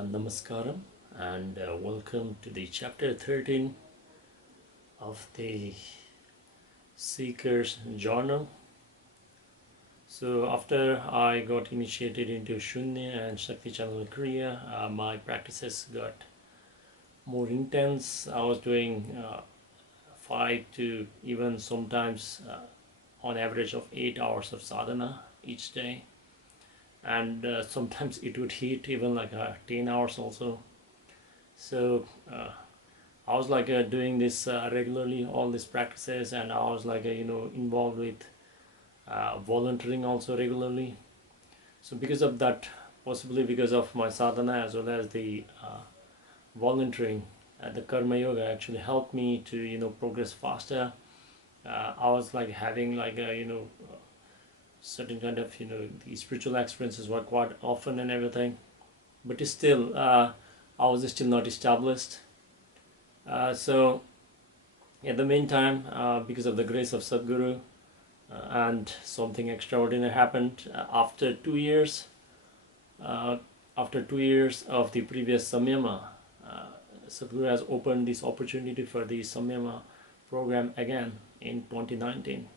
Namaskaram and welcome to the chapter 13 of the Seeker's Journal. So after I got initiated into Shunya and Shakti Channel Kriya, my practices got more intense. I was doing 5 to even sometimes on average of 8 hours of sadhana each day, and sometimes it would hit even like 10 hours also. So I was doing this regularly, all these practices, and I was involved with volunteering also regularly. So because of that, possibly because of my sadhana as well as the volunteering, the karma yoga actually helped me to progress faster. I was having certain kind of the spiritual experiences were quite often and everything, but still I was still not established. So in the meantime, because of the grace of Sadhguru, and something extraordinary happened after 2 years. After 2 years of the previous Samyama, Sadhguru has opened this opportunity for the Samyama program again in 2019.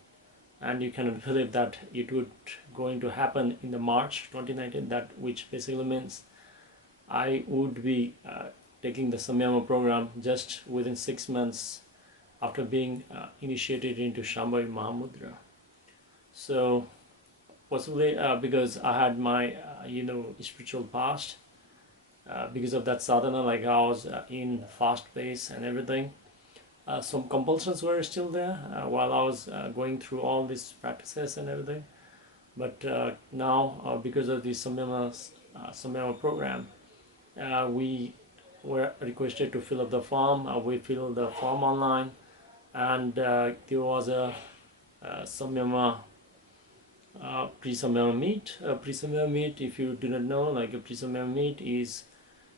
And you cannot believe that it would going to happen in the March 2019, that which basically means I would be taking the Samyama program just within 6 months after being initiated into Shambhavi Mahamudra. So possibly because I had my spiritual past, because of that sadhana, I was in fast pace and everything. Some compulsions were still there while I was going through all these practices and everything. But now, because of the Samyama program, we were requested to fill up the form. We filled the form online, and there was a Samyama pre-Samyama meet. Pre-Samyama meet, if you do not know, a pre-Samyama meet is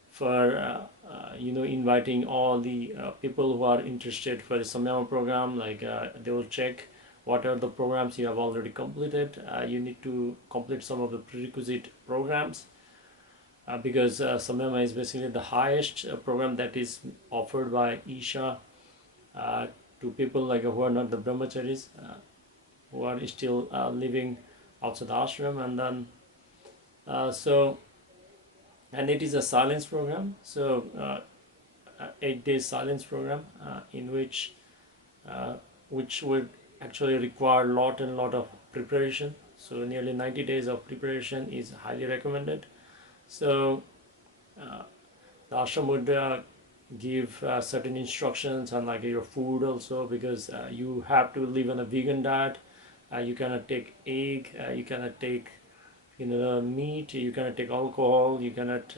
for inviting all the people who are interested for the Samyama program. They will check what are the programs you have already completed. You need to complete some of the prerequisite programs, because Samyama is basically the highest program that is offered by Isha to people who are not the brahmacharis, who are still living outside the ashram. And then and it is a silence program, so 8 days silence program, in which would actually require lot of preparation. So nearly 90 days of preparation is highly recommended. So the ashram would give certain instructions on your food also, because you have to live on a vegan diet. You cannot take egg, you cannot take meat, you cannot take alcohol, you cannot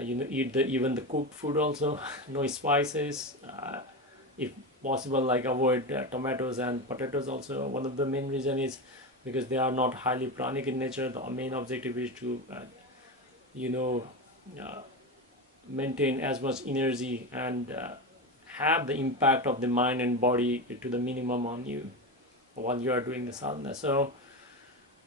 eat even the cooked food also. No spices, if possible avoid tomatoes and potatoes also. One of the main reason is because they are not highly pranic in nature. The main objective is to maintain as much energy and have the impact of the mind and body to the minimum on you while you are doing the sadhana. So,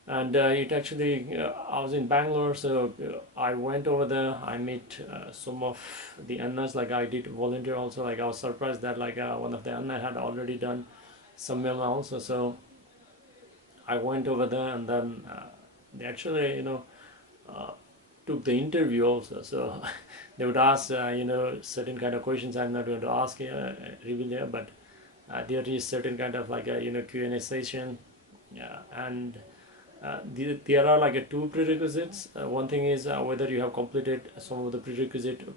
and it actually, I was in Bangalore, so I went over there. I met some of the annas. I did volunteer also. I was surprised that one of the anna had already done Samyama also. So I went over there, and then they actually took the interview also. So they would ask certain kind of questions. I'm not going to ask here, reveal here, but there is certain kind of Q&A session. And there are two prerequisites. One thing is whether you have completed some of the prerequisite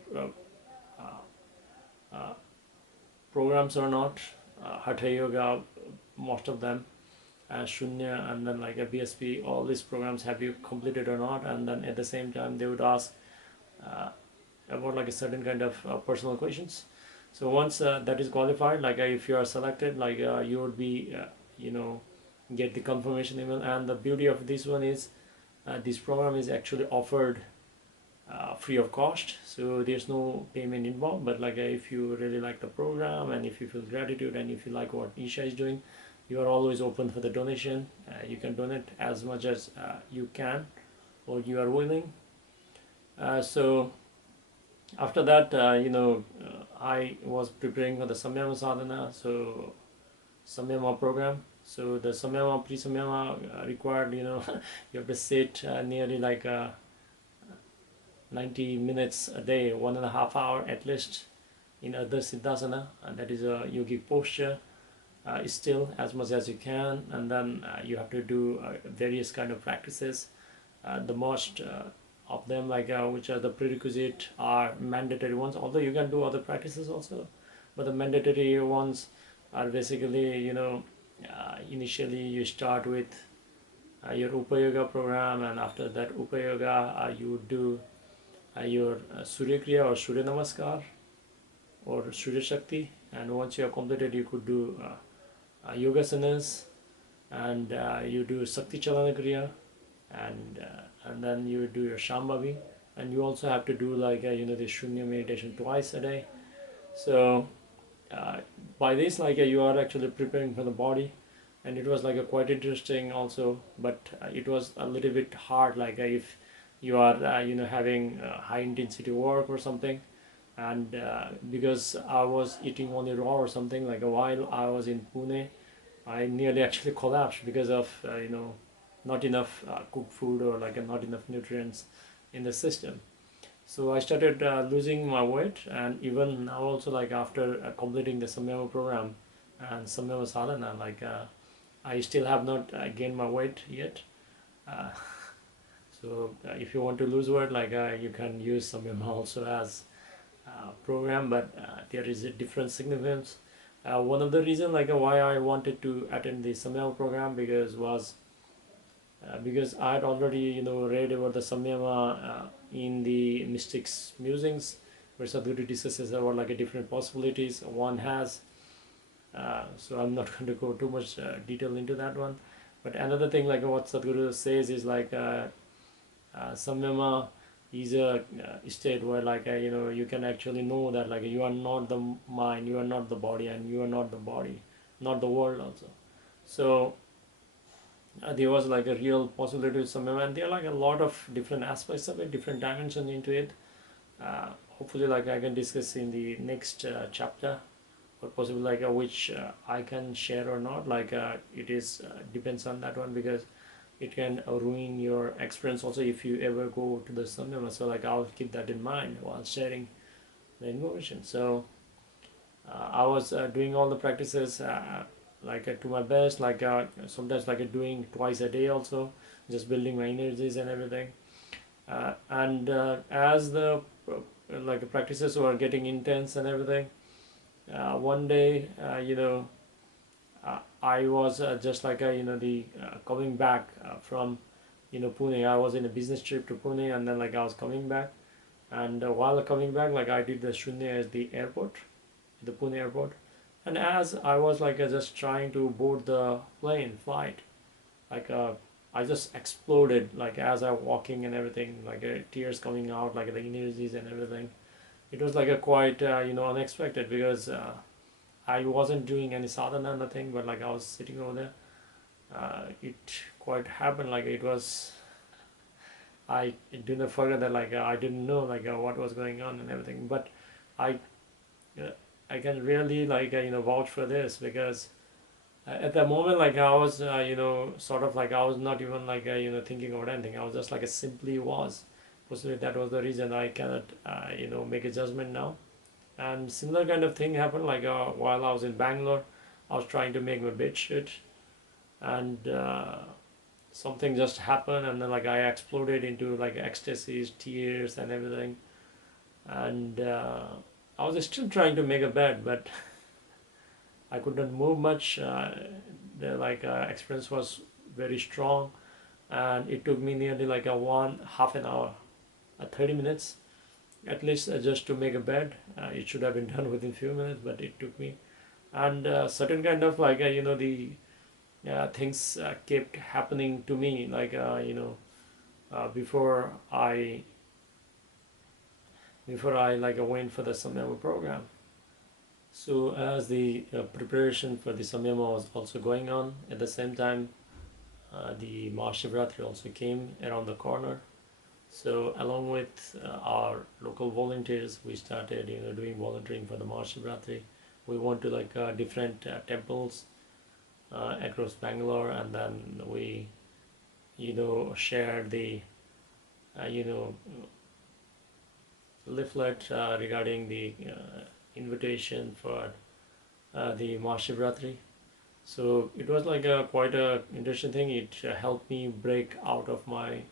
programs or not. Hatha yoga, most of them, Shunya, and then a BSP, all these programs have you completed or not. And then at the same time they would ask about a certain kind of personal questions. So once that is qualified, if you are selected, you would be get the confirmation email. And the beauty of this one is this program is actually offered free of cost, so there's no payment involved. But if you really like the program, and if you feel gratitude, and if you like what Isha is doing, you are always open for the donation. You can donate as much as you can or you are willing. So After that, I was preparing for the Samyama sadhana, so Samyama program. So the Samyama, pre-Samyama required, you have to sit nearly like 90 minutes a day, 1.5 hours at least in other Siddhasana, and that is a yogic posture, still as much as you can, and then you have to do various kind of practices. The most of them, like which are the prerequisite, are mandatory ones, although you can do other practices also, but the mandatory ones are basically, initially you start with your Upayoga program, and after that Upayoga you do your Surya Kriya or Surya Namaskar or Surya Shakti, and once you have completed, you could do Yogasanas, and you do Sakti Chalana Kriya, and then you do your Shambhavi, and you also have to do like the Shunya meditation twice a day. So by this, like you are actually preparing for the body, and it was like a quite interesting also, but it was a little bit hard, like if you are having high intensity work or something, and because I was eating only raw or something, like a while I was in Pune, I nearly actually collapsed because of not enough cooked food, or like not enough nutrients in the system. So I started losing my weight, and even now also, like after completing the Samyama program and Samyama sadhana, like I still have not gained my weight yet. Uh, so if you want to lose weight, like you can use Samyama also as program, but there is a different significance. One of the reasons, like why I wanted to attend the Samyama program, because I had already read about the Samyama in the Mystics Musings, where Sadhguru discusses about like a different possibilities one has. So I'm not going to go too much detail into that one. But another thing, like what Sadhguru says, is like Samyama is a state where like you can actually know that like you are not the mind, you are not the body, and you are not the body, not the world also. So there was like a real possibility with Samyama, and there are like a lot of different aspects of it, different dimensions into it. Hopefully, like I can discuss in the next chapter, or possibly like which I can share or not. Like it is depends on that one, because it can ruin your experience also if you ever go to the Samyama. So like I'll keep that in mind while sharing the information. So I was doing all the practices like to my best, like sometimes like doing twice a day also, just building my energies and everything. And as the like practices were getting intense and everything, one day I was just like the coming back from Pune. I was in a business trip to Pune, and then like I was coming back, and while coming back, like I did the Shunya at the airport, the Pune airport, and as I was like just trying to board the flight, like I just exploded, like as I walking and everything, like tears coming out, like the energies and everything. It was like a quite unexpected, because I wasn't doing any sadhana, nothing, but like I was sitting over there. It quite happened, like it was. I didn't forget that, like I didn't know like what was going on and everything, but I uh, I can really like vouch for this, because at the moment, like I was sort of like I was not even like thinking about anything. I was just like a simply was. Possibly that was the reason I cannot make a judgment now. And similar kind of thing happened like while I was in Bangalore. I was trying to make my bed sheet, and something just happened, and then like I exploded into like ecstasies, tears, and everything. And I was still trying to make a bed, but I couldn't move much. The like experience was very strong, and it took me nearly like a one half an hour, 30 minutes at least, just to make a bed. It should have been done within few minutes, but it took me. And certain kind of like the things kept happening to me, like before I like went for the Samyama program. So as the preparation for the Samyama was also going on, at the same time the Mahashivaratri also came around the corner. So along with our local volunteers, we started doing volunteering for the Mahashivaratri. We went to like different temples across Bangalore, and then we shared the uh, you know leaflet regarding the invitation for the Mahashivaratri. So it was like a quite a interesting thing. It helped me break out of my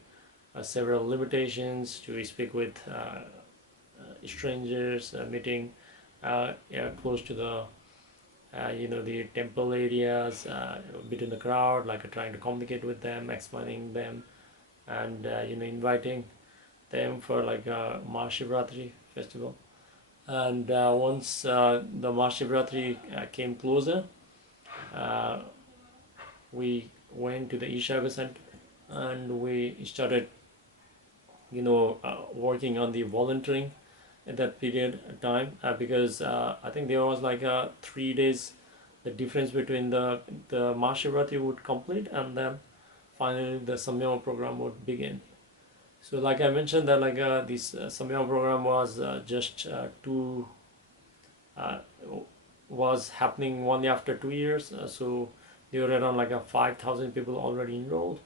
several limitations to speak with strangers, meeting yeah, close to the the temple areas, between the crowd, like trying to communicate with them, explaining them, and inviting them for like a Mahashivratri festival. And once the Mahashivratri came closer, uh, we went to the Isha Center and we started working on the volunteering at that period of time, because I think there was like 3 days the difference between the Mahashivratri would complete and then finally the Samyama program would begin. So like I mentioned that like this Samyama program was just two uh, was happening only after 2 years, so there were around like 5,000 people already enrolled.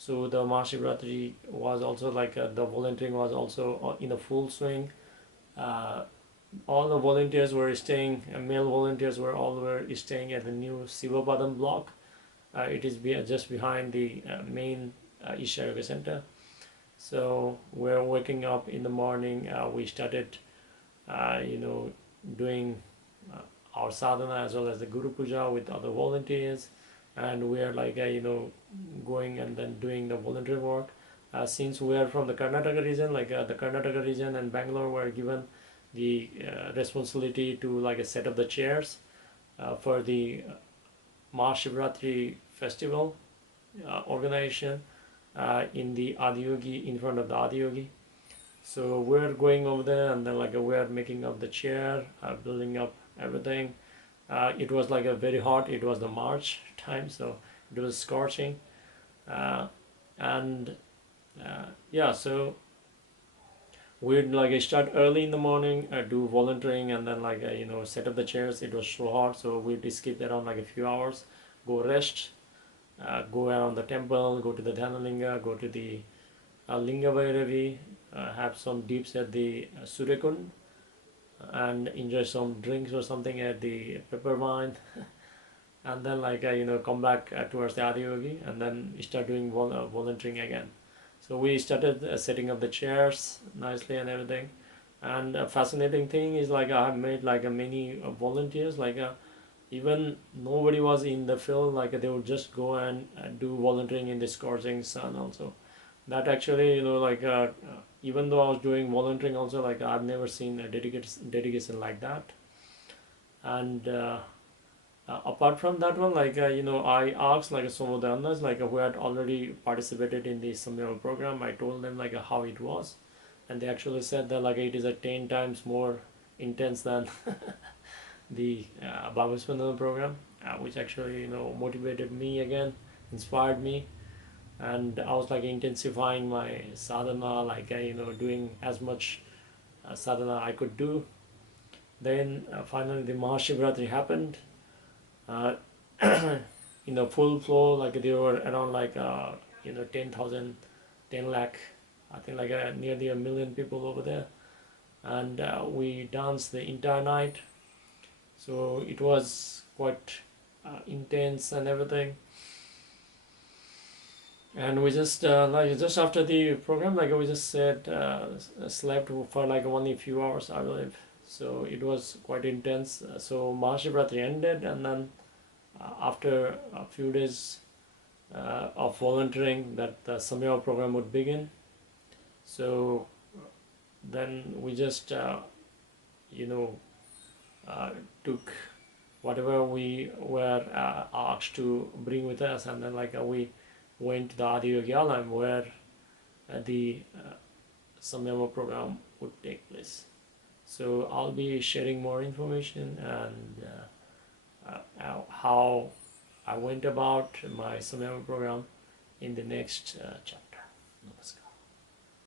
So the Mahashivratri was also like the volunteering was also in a full swing. uh, all the volunteers were staying, male volunteers were staying at the new Sivapadam block. It is just behind the main Isha Yoga Center. So we're waking up in the morning. We started, doing uh, our sadhana as well as the Guru Puja with other volunteers, and we are like going and then doing the volunteer work. Since we are from the Karnataka region, like the Karnataka region and Bangalore were given the responsibility to like set up the chairs for the Mahashivratri festival organization in the Adiyogi, in front of the Adiyogi. So we're going over there and then like we're making up the chair, building up everything. It was like a very hot, it was the March time, so it was scorching. And yeah, so we'd like start early in the morning, do volunteering, and then like set up the chairs. It was so hot, so we'd skip around like a few hours, go rest, go around the temple, go to the Dhanalinga, go to the Linga Bhairavi, have some dips at the Suryakund, and enjoy some drinks or something at the pepper wine, and then like come back towards the Adiyogi, and then start doing volunteering again. So we started setting up the chairs nicely and everything. And a fascinating thing is like I have made like a many volunteers, like even nobody was in the field, like they would just go and do volunteering in the scorching sun also. That actually like even though I was doing volunteering also, like I've never seen a dedication like that. And apart from that one, like I asked like some of the others like who had already participated in the Samyama program. I told them like how it was, and they actually said that like it is a 10 times more intense than the Baba Spanana program, which actually motivated me again, inspired me. And I was like intensifying my sadhana, like doing as much sadhana I could do. Then finally the Mahashivratri happened. uh, in the full flow, like there were around like 10,000, 10 lakh, I think like nearly a million people over there. And we danced the entire night, so it was quite intense and everything. And we just like just after the program, like we just said slept for like only a few hours, I believe. So it was quite intense. So Mahashivratri ended, and then after a few days of volunteering, that the Samyama program would begin. So then we just you know uh, took whatever we were asked to bring with us, and then like we went to the Adiyogi Alam where the Samyama program would take place. So I'll be sharing more information and how I went about my Samyama program in the next chapter. Namaskar.